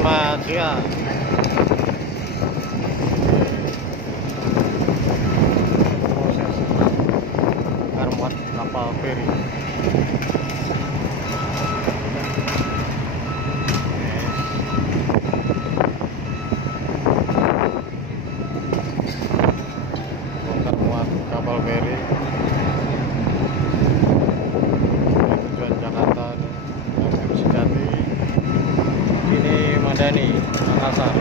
Selamat siang. Proses bongkar muat kapal feri. Bongkar muat kapal feri tujuan Jakarta dan Sejati. Ini Madani, Makassar.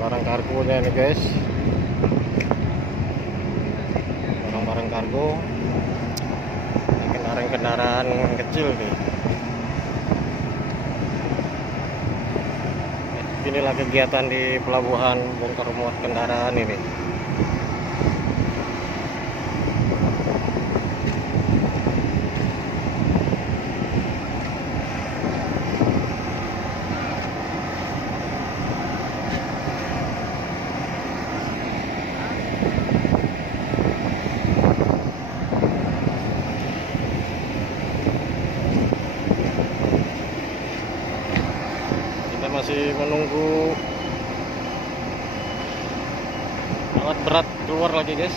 Barang kargonya nih guys, barang-barang kargo, kendaraan-kendaraan kecil nih. Inilah kegiatan di pelabuhan bongkar muat kendaraan ini. Masih menunggu alat berat keluar lagi guys.